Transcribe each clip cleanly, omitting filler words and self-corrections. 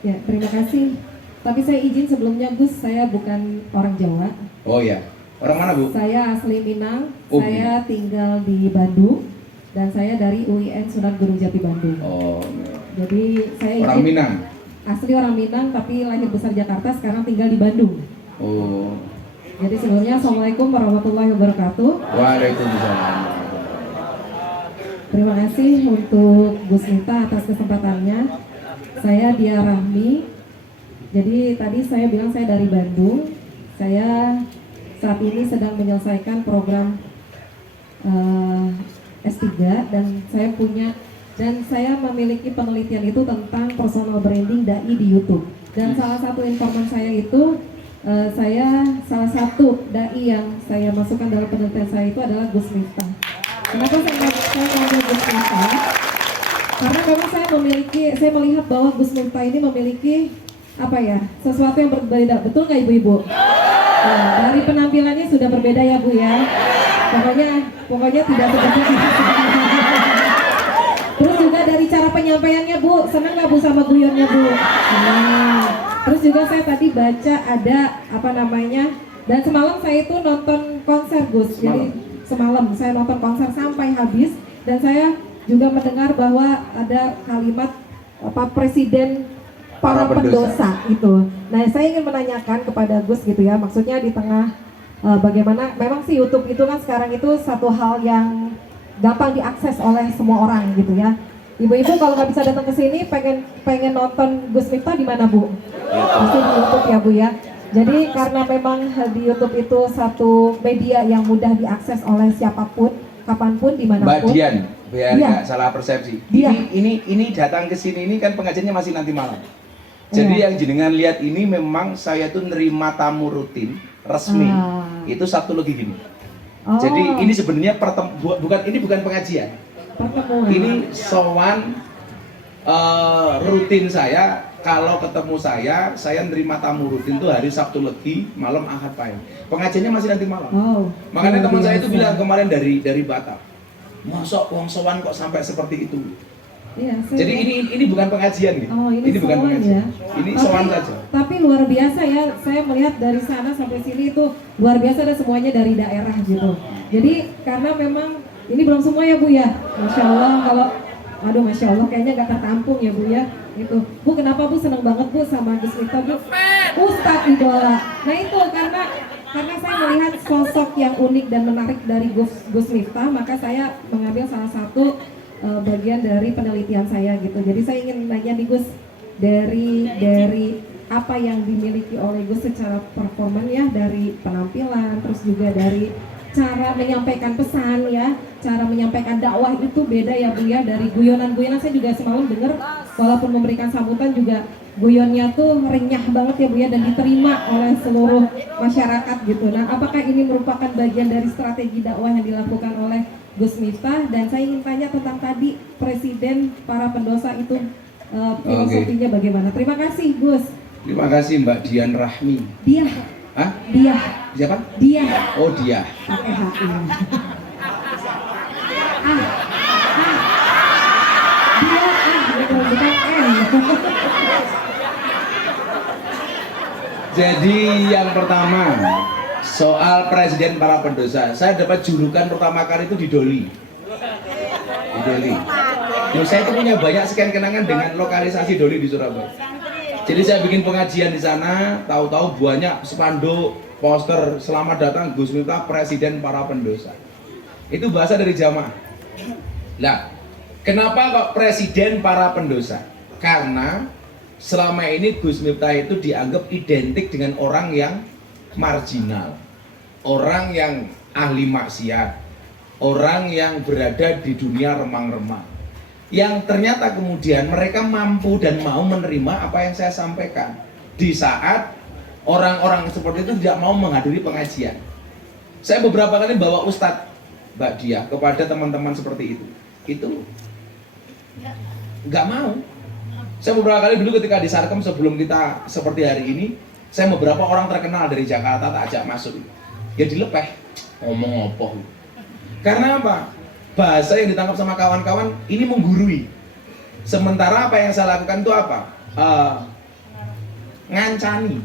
Ya, terima kasih. Tapi saya izin sebelumnya Gus, saya bukan orang Jawa. Oh ya, orang mana Bu? Saya asli Minang, Oh, saya tinggal di Bandung, dan saya dari UIN Sunan Gunung Jati Bandung. Oh, Jadi saya orang izin, Minang. asli orang Minang tapi lahir besar Jakarta, sekarang tinggal di Bandung. Oh, Jadi sebelumnya Assalamualaikum warahmatullahi wabarakatuh. waalaikumsalam. Terima kasih untuk Gus Miftah atas kesempatannya. Saya Dia Rahmi. Jadi tadi saya bilang saya dari Bandung. Saya saat ini sedang menyelesaikan program S3 dan saya memiliki penelitian itu tentang personal branding dai di YouTube. Dan salah satu informan saya itu saya salah satu dai yang saya masukkan dalam penelitian saya itu adalah Gus Miftah. Kenapa saya mengambil Gus Miftah? Karena memang saya melihat bahwa Gus Miftah ini memiliki sesuatu yang berbeda, betul nggak ibu-ibu? Nah, dari penampilannya sudah berbeda ya Bu ya. Pokoknya tidak seperti itu. Terus juga dari cara penyampaiannya Bu, senang nggak Bu sama guyonnya Bu? Nah, terus juga saya tadi baca ada dan semalam saya itu nonton konser Gus. Jadi semalam saya nonton konser sampai habis dan saya juga mendengar bahwa ada kalimat Presiden para pendosa itu. Nah, saya ingin menanyakan kepada Gus gitu ya, maksudnya di tengah bagaimana memang sih YouTube itu kan sekarang itu satu hal yang gampang diakses oleh semua orang gitu ya. Ibu-ibu kalau nggak bisa datang ke sini pengen nonton Gus Miftah di mana Bu? Pasti di YouTube ya Bu ya. Jadi karena memang di YouTube itu satu media yang mudah diakses oleh siapapun, kapanpun, dimanapun. Mbak Dian, biar Iya. nggak salah persepsi. Iya. Ini datang ke sini ini kan pengajiannya masih nanti malam. Jadi yang jenengan lihat ini memang saya tuh nerima tamu rutin resmi. Itu Sabtu lagi gini. Jadi ini sebenarnya bukan pengajian. Pertemuan. Ini sowan rutin saya. Kalau ketemu saya nerima tamu rutin tuh hari Sabtu legi, malam Ahad Pahing. Pengajiannya masih nanti malam. Makanya teman saya itu bilang kemarin dari Batam, masuk uang sowan kok sampai seperti itu. Iya, Jadi ini bukan pengajian nih. ini bukan sowan pengajian. ya. Ini sowan saja. Tapi luar biasa ya, saya melihat dari sana sampai sini itu luar biasa dan semuanya dari daerah gitu. Jadi karena memang ini belum semua ya Bu ya. Masya Allah Masya Allah kayaknya gak tertampung ya Bu ya. Itu Bu, kenapa Bu seneng banget Bu sama Gus Miftah Bu? Ustadz idola. Nah itu karena saya melihat sosok yang unik dan menarik dari Gus Miftah, maka saya mengambil salah satu bagian dari penelitian saya gitu. Jadi saya ingin nanya nih Gus, dari apa yang dimiliki oleh Gus secara performan ya, dari penampilan, terus juga dari cara menyampaikan pesan ya, cara menyampaikan dakwah itu beda ya Bu ya. Dari guyonan-guyonan saya juga semalam dengar, walaupun memberikan sambutan juga guyonnya tuh renyah banget ya Bu ya, dan diterima oleh seluruh masyarakat gitu. Nah, apakah ini merupakan bagian dari strategi dakwah yang dilakukan oleh Gus Miftah? Dan saya ingin tanya tentang tadi Presiden para pendosa itu filosofinya bagaimana? Terima kasih Gus. Terima kasih Mbak Dian Rahmi. Dia. Hah? Dia. Siapa? Dia. Oh dia. Pakai HI. Dia bukan N. Jadi yang pertama soal Presiden para pendosa, saya dapat julukan pertama kali itu di Doli. Di Doli. Saya itu punya banyak sekian kenangan dengan lokalisasi Doli di Surabaya. Jadi saya bikin pengajian di sana, tahu-tahu banyak spanduk, poster selamat datang Gus Miftah Presiden para pendosa. Itu bahasa dari jamaah. Nah, kenapa kok Presiden para pendosa? Karena selama ini Gus Miftah itu dianggap identik dengan orang yang marginal, orang yang ahli maksiat, orang yang berada di dunia remang-remang, yang ternyata kemudian mereka mampu dan mau menerima apa yang saya sampaikan di saat orang-orang seperti itu tidak mau menghadiri pengajian. Saya beberapa kali bawa Ustadz Mbak Dia kepada teman-teman seperti itu nggak mau. Saya beberapa kali dulu ketika di Sarkem sebelum kita seperti hari ini, saya beberapa orang terkenal dari Jakarta tak ajak masuk, ya dilepeh, ngomong apa? Karena apa? Bahasa yang ditangkap sama kawan-kawan ini menggurui. Sementara apa yang saya lakukan itu apa? ngancani.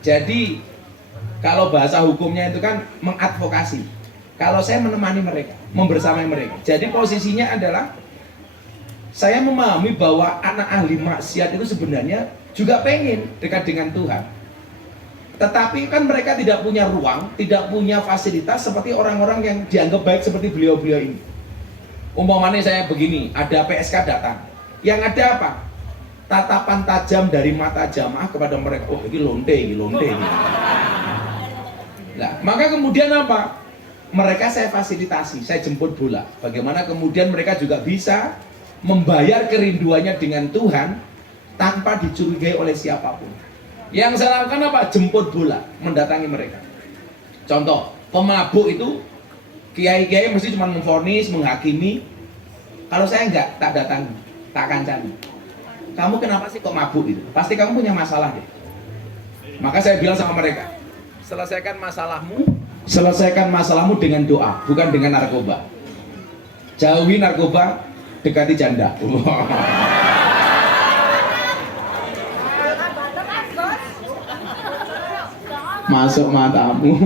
Jadi kalau bahasa hukumnya itu kan mengadvokasi. Kalau saya menemani mereka, membersamai mereka. Jadi posisinya adalah saya memahami bahwa anak ahli maksiat itu sebenarnya juga pengen dekat dengan Tuhan. Tetapi kan mereka tidak punya ruang, tidak punya fasilitas seperti orang-orang yang dianggap baik seperti beliau-beliau ini. Umpamanya saya begini, ada PSK datang. Yang ada apa? Tatapan tajam dari mata jamaah kepada mereka. Oh, ini lonte. Nah, maka kemudian apa? Mereka saya fasilitasi, saya jemput bola. Bagaimana kemudian mereka juga bisa membayar kerinduannya dengan Tuhan tanpa dicurigai oleh siapapun. Yang saya lakukan apa? Jemput bola, mendatangi mereka. Contoh, pemabuk itu kiai-kiai mesti cuma memvonis, menghakimi. Kalau saya enggak, tak datangi, tak kancani. Kamu kenapa sih kok mabuk itu? Pasti kamu punya masalah deh. Maka saya bilang sama mereka, selesaikan masalahmu dengan doa, bukan dengan narkoba. Jauhi narkoba, dekati janda. Masuk matamu.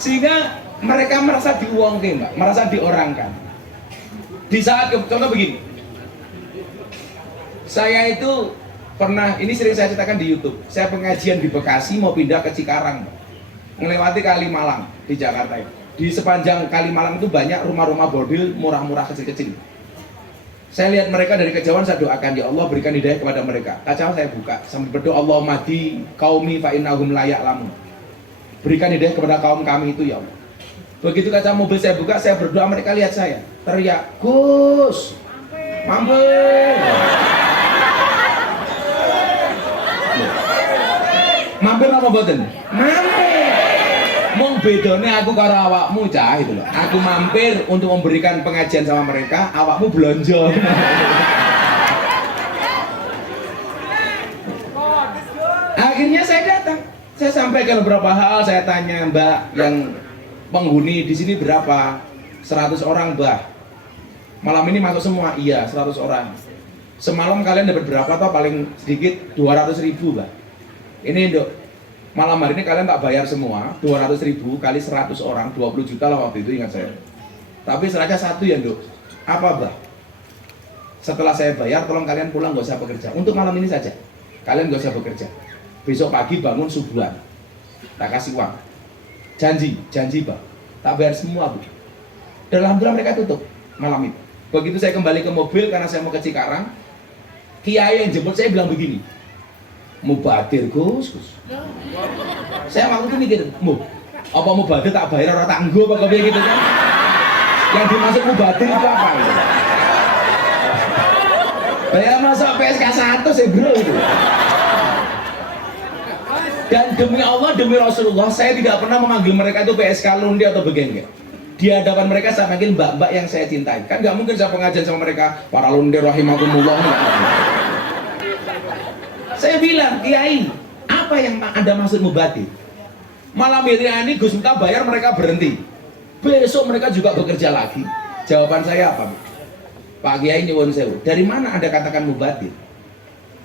Sehingga mereka merasa diuangkan, Mbak, merasa diorangkan. Di saat contoh begini, saya itu pernah, ini sering saya ceritakan di YouTube. Saya pengajian di Bekasi mau pindah ke Cikarang, Mbak, melewati Kalimalang di Jakarta. Di sepanjang Kalimalang itu banyak rumah-rumah bordil murah-murah kecil-kecil. Saya lihat mereka dari kejauhan, saya doakan, ya Allah berikan hidayah kepada mereka. Kaca saya buka sambil berdoa, Allahumma di qaumi fa innahum la ya'lamun. Berikan hidayah kepada kaum kami itu ya Allah. Begitu kaca mobil saya buka, saya berdoa, mereka lihat saya, teriak, Gus, mampir. Mampir apa mboten? Mampir. Mong bedone aku karo awakmu cah itu loh. Aku mampir untuk memberikan pengajian sama mereka, awakmu belanja. Akhirnya saya datang. Saya sampaikan beberapa hal, saya tanya, Mbak, yang penghuni di sini berapa? 100 orang, Mbak. Malam ini masuk semua? Iya, 100 orang. Semalam kalian dapat berapa toh? Paling sedikit 200.000, Mbak. Ini, Dok. Malam hari ini kalian tak bayar semua, 200.000 kali 100 orang, 20 juta lah waktu itu, ingat saya. Tapi serahnya satu ya, Dok. Apa, Mbak? Setelah saya bayar, tolong kalian pulang, gak usah bekerja. Untuk malam ini saja, kalian gak usah bekerja. Besok pagi bangun subuhan, tak kasih uang. Janji, Mbak. Tak bayar semua, Bu. Dan alhamdulillah mereka tutup malam itu. Begitu saya kembali ke mobil karena saya mau ke Cikarang, kiai yang jemput saya bilang begini, mubadir Gus. Saya waktu itu mikir, apa mubadir tak bayar orang tangguh apa kayak gitu kan? Yang dimaksud mubadir itu apa itu? Bayar masuk PSK 1 saya bro itu. Dan demi Allah, demi Rasulullah, saya tidak pernah memanggil mereka itu PSK Lundi atau begengge. Di hadapan mereka saya panggil mbak-mbak yang saya cintai. Kan nggak mungkin saya pengajian sama mereka para Lundi rahimakumullah. Saya bilang, Kiai, apa yang Anda maksud mubadir? Malam ini Gus minta bayar, mereka berhenti. Besok mereka juga bekerja lagi. Jawaban saya apa? Pak Kiai nyuwun sewu, dari mana Anda katakan mubadir?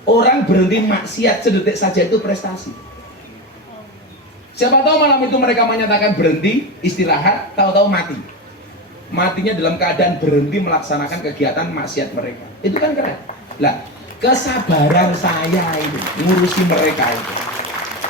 Orang berhenti maksiat sedetik saja itu prestasi. Siapa tahu malam itu mereka menyatakan berhenti, istirahat, tahu-tahu mati. Matinya dalam keadaan berhenti melaksanakan kegiatan maksiat mereka. Itu kan keren. Lah, kesabaran saya itu ngurusi mereka itu,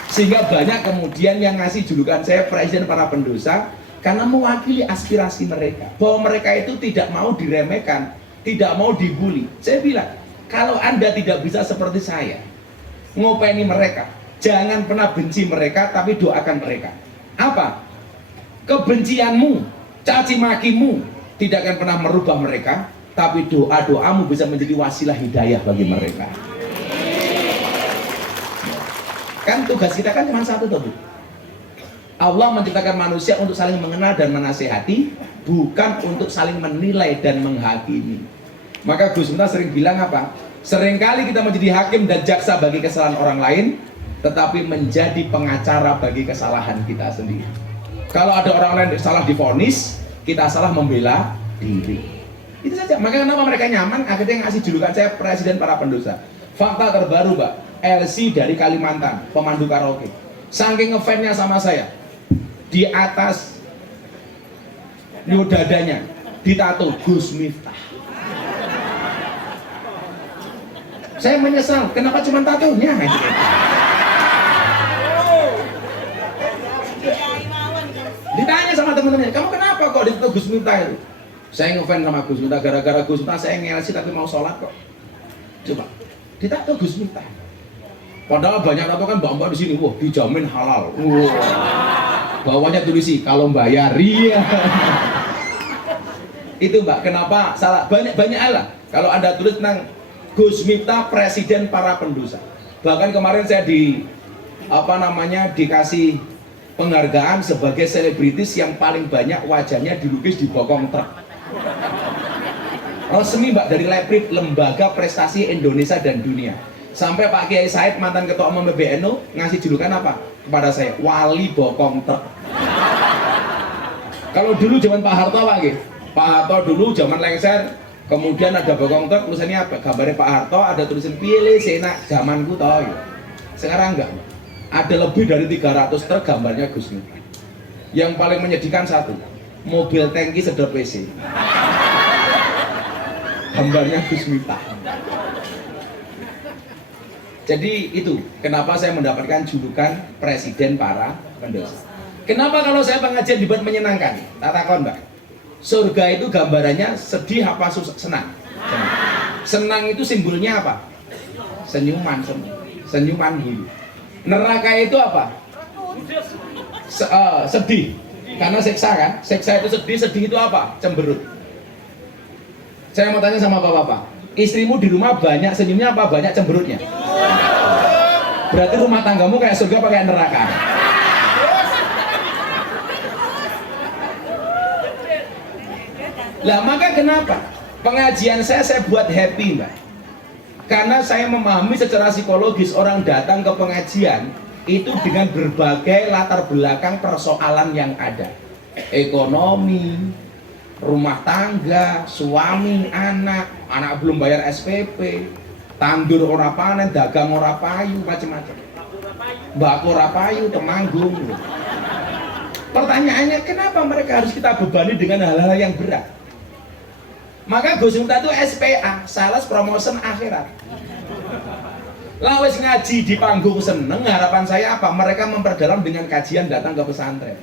sehingga banyak kemudian yang ngasih julukan saya presiden para pendosa karena mewakili aspirasi mereka, bahwa mereka itu tidak mau diremehkan, tidak mau dibully. Saya bilang, kalau Anda tidak bisa seperti saya ngopeni mereka, jangan pernah benci mereka, tapi doakan mereka. Apa? Kebencianmu, caci makimu tidak akan pernah merubah mereka, tapi doa-doamu bisa menjadi wasilah hidayah bagi mereka. Kan tugas kita kan cuma satu tuh, Bu. Allah menciptakan manusia untuk saling mengenal dan menasehati, bukan untuk saling menilai dan menghakimi. Maka Gus Miftah sering bilang apa? Seringkali kita menjadi hakim dan jaksa bagi kesalahan orang lain, tetapi menjadi pengacara bagi kesalahan kita sendiri. Kalau ada orang lain salah divonis, kita salah membela diri. Itu saja. Makanya kenapa mereka nyaman, akhirnya ngasih julukan saya presiden para pendosa. Fakta terbaru, Mbak, LC dari Kalimantan, pemandu karaoke. Saking ngefansnya sama saya, di atas dadanya ditato Gus Miftah. Saya menyesal, kenapa cuma tatonya? Ditanya sama teman-temannya, kamu kenapa kok ditato Gus Miftah itu? Saya ngefans sama Gus Miftah, gara-gara Gus Miftah saya ngelsi tapi mau sholat kok. Coba, ditato Gus Miftah. Padahal banyak tato kan mbak-mbak di sini, wah dijamin halal. Wah. Bawahnya tulisi kalau bayar, iya. Itu Mbak, kenapa salah? Banyak lah. Kalau Anda tulis tentang Gus Miftah presiden para pendosa. Bahkan kemarin saya dikasih penghargaan sebagai selebritis yang paling banyak wajahnya dilukis di bokong truk. Resmi Mbak dari Leprit, Lembaga Prestasi Indonesia dan Dunia. Sampai Pak Kiai Said, mantan ketua umum PBNU, ngasih julukan apa kepada saya? Wali bokong truk. Kalau dulu zaman Pak Harto Pak Ki, Pak Harto dulu zaman lengser, kemudian ada bokong truk, tulisannya apa? Gambarnya Pak Harto, ada tulisan pilih senak zamanku toh. Ya. Sekarang enggak. Ada lebih dari 300 truk gambarnya Gus Miftah. Yang paling menyedihkan satu, mobil tangki sedot WC. Gambarnya Gus Miftah. Jadi itu kenapa saya mendapatkan julukan presiden para pendosa. Kenapa kalau saya pengajian dibuat menyenangkan? Tatakon Mbak. Surga itu gambarannya sedih apa senang? Senang itu simbolnya apa? Senyuman, senyuman dulu. Neraka itu apa? Sedih. Karena seksa kan? Seksa itu sedih, sedih itu apa? Cemberut. Saya mau tanya sama bapak-bapak, istrimu di rumah banyak senyumnya apa banyak cemberutnya? Berarti rumah tanggamu kayak surga apa kayak neraka? Lah maka kenapa pengajian saya buat happy Mbak? Karena saya memahami secara psikologis orang datang ke pengajian itu dengan berbagai latar belakang persoalan yang ada. Ekonomi, rumah tangga, suami, anak belum bayar SPP, tandur ora panen, dagang ora payu, macam-macam. Mbak ora payu, temanggung. Pertanyaannya kenapa mereka harus kita bebani dengan hal-hal yang berat? Maka Gus Miftah itu SPA, Sales Promotion Akhirat. Lawes ngaji di panggung seneng, harapan saya apa? Mereka memperdalam dengan kajian datang ke pesantren.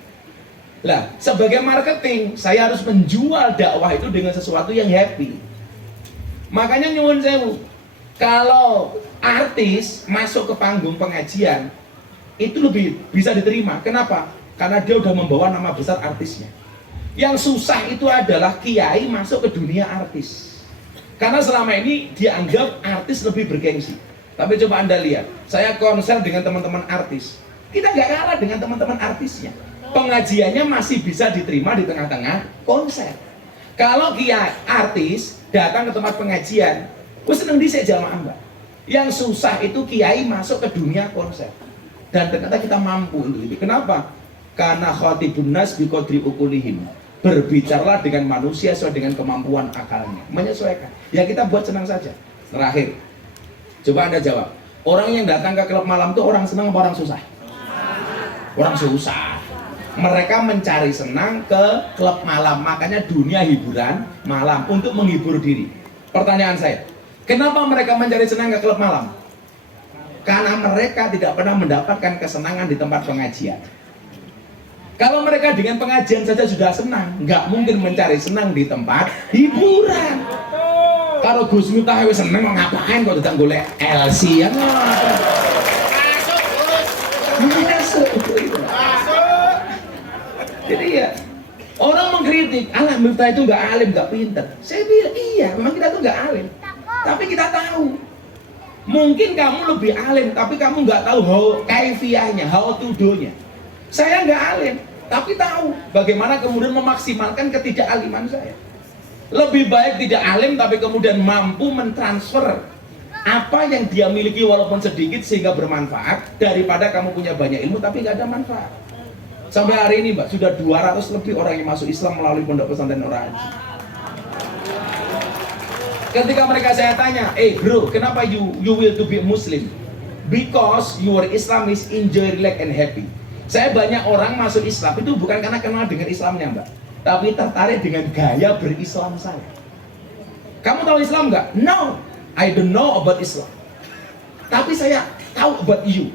Lah, sebagai marketing, saya harus menjual dakwah itu dengan sesuatu yang happy. Makanya nyuwun sewu, kalau artis masuk ke panggung pengajian, itu lebih bisa diterima. Kenapa? Karena dia udah membawa nama besar artisnya. Yang susah itu adalah kiai masuk ke dunia artis. Karena selama ini dianggap artis lebih bergengsi. Tapi coba Anda lihat, saya konser dengan teman-teman artis. Kita nggak kalah dengan teman-teman artisnya. Pengajiannya masih bisa diterima di tengah-tengah konser. Kalau kiai artis datang ke tempat pengajian, gue seneng disek jamaah Mbak. Yang susah itu kiai masuk ke dunia konser. Dan ternyata kita mampu untuk itu. Kenapa? Karena khatibun nas biqadri uqulihim. Berbicaralah dengan manusia sesuai dengan kemampuan akalnya, menyesuaikan. Ya kita buat senang saja. Terakhir, coba Anda jawab. Orang yang datang ke klub malam itu orang senang apa orang susah? Orang susah. Mereka mencari senang ke klub malam, makanya dunia hiburan malam untuk menghibur diri. Pertanyaan saya, kenapa mereka mencari senang ke klub malam? Karena mereka tidak pernah mendapatkan kesenangan di tempat pengajian. Kalau mereka dengan pengajian saja sudah senang, nggak mungkin mencari senang di tempat hiburan. Kalau Gus Miftah wis seneng ngapain kok datang golek LC ya? Masuk. Jadi ya orang mengkritik, alah Miftah itu nggak alim, nggak pinter. Saya bilang iya, memang kita tuh nggak alim. Tapi kita tahu, mungkin kamu lebih alim, tapi kamu nggak tahu kaifiyahnya, how to do-nya. Saya nggak alim, tapi tahu bagaimana kemudian memaksimalkan ketidakaliman saya. Lebih baik tidak alim, tapi kemudian mampu mentransfer apa yang dia miliki walaupun sedikit sehingga bermanfaat, daripada kamu punya banyak ilmu tapi nggak ada manfaat. Sampai hari ini Mbak, sudah 200 lebih orang yang masuk Islam melalui pondok pesantren Nur Aji. Ketika mereka saya tanya, bro, kenapa you will to be Muslim? Because your Islam is enjoy, relax and happy. Saya banyak orang masuk Islam itu bukan karena kenal dengan Islamnya, Mbak, tapi tertarik dengan gaya berislam saya. Kamu tahu Islam nggak? No, I don't know about Islam. Tapi saya tahu about you.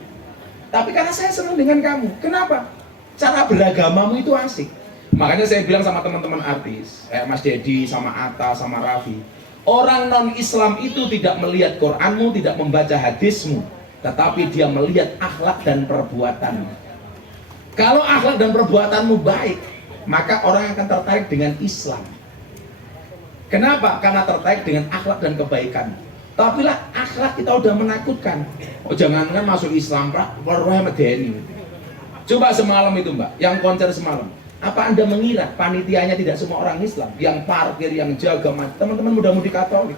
Tapi karena saya senang dengan kamu. Kenapa? Cara beragamamu itu asik. Makanya saya bilang sama teman-teman artis, kayak Mas Dedi, sama Atta, sama Raffi, orang non-Islam itu tidak melihat Quranmu, tidak membaca hadismu, tetapi dia melihat akhlak dan perbuatanmu. Kalau akhlak dan perbuatanmu baik, maka orang akan tertarik dengan Islam. Kenapa? Karena tertarik dengan akhlak dan kebaikan. Tapi lah akhlak kita udah menakutkan. Oh jangankan masuk Islam, Pak, warwah medeni. Coba semalam itu, Mbak, yang konser semalam. Apa Anda mengira panitianya tidak semua orang Islam? Yang parkir, yang jaga, teman-teman muda-mudi Katolik.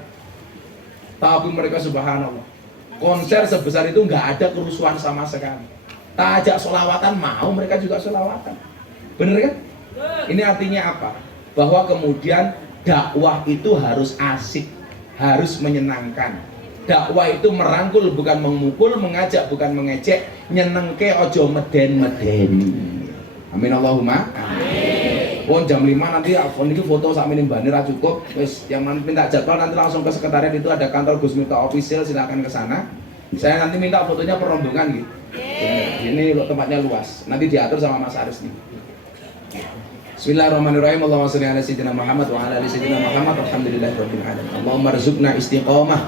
Tapi mereka subhanallah, konser sebesar itu nggak ada kerusuhan sama sekali. Tak ajak solawatan, mau mereka juga solawatan. Bener kan? Ini artinya apa? Bahwa kemudian dakwah itu harus asik, harus menyenangkan. Dakwah itu merangkul bukan memukul, mengajak bukan mengejek, nyenengke ojo meden-medeni. Amin Allahumma. Amin. Pun jam 5 nanti ini foto sama ini banner cukup. Wes yang minta jadwal nanti langsung ke sekretariat, itu ada kantor Gus Miftah official, silakan ke sana. Saya nanti minta fotonya per rombongan gitu. Ini tempatnya luas. Nanti diatur sama Mas Aris nih. Bismillahirrahmanirrahim. Allahumma shalli ala sayyidina Muhammad wa ala ali sayyidina Muhammad. Alhamdulillahirabbil alamin. Allahumma rzuqna istiqamah.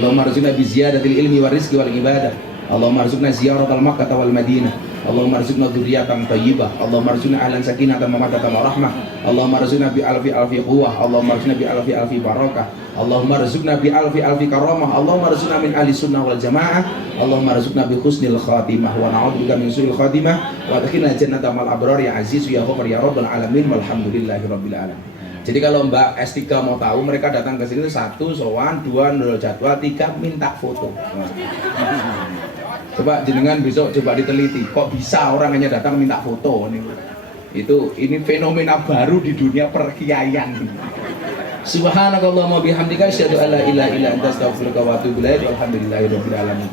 Allahumma rzuqna bi ziyadatil ilmi war rizqi wal ibadah. Allahumma rzuqna ziyaratal Makkah wal Madinah. Allahumma rzuqna dzurriyyatan thayyibah. Allahumma rzuqna ahlan sakinatan wa mawadatan wa rahmah. Allahumma rzuqna bi alfi quwwah. Allahumma rzuqna bi alfi barakah. Allahumma rzuqna bi alfi karamah. Allahumma rzuqna min ahli sunnah wal jamaah. Allahumma rzuqna bi husnil khatimah wa na'udzubika min su'il khatimah wa adkhilna jannata mal abrar ya aziz ya ghafar ya rabbal alamin walhamdulillahirabbil alamin. Jadi kalau Mbak S3 mau tahu, mereka datang ke sini 1 sowan, 2 nol jadwal, 3 minta foto. Coba jenengan besok coba diteliti, kok bisa orang hanya datang minta foto nih. Ini fenomena baru di dunia perkiaian. Subhanakallahumma bihamdika asyhadu an la ilaha illa anta astaghfiruka wa atubu ilaik. Walhamdulillahirabbil alamin.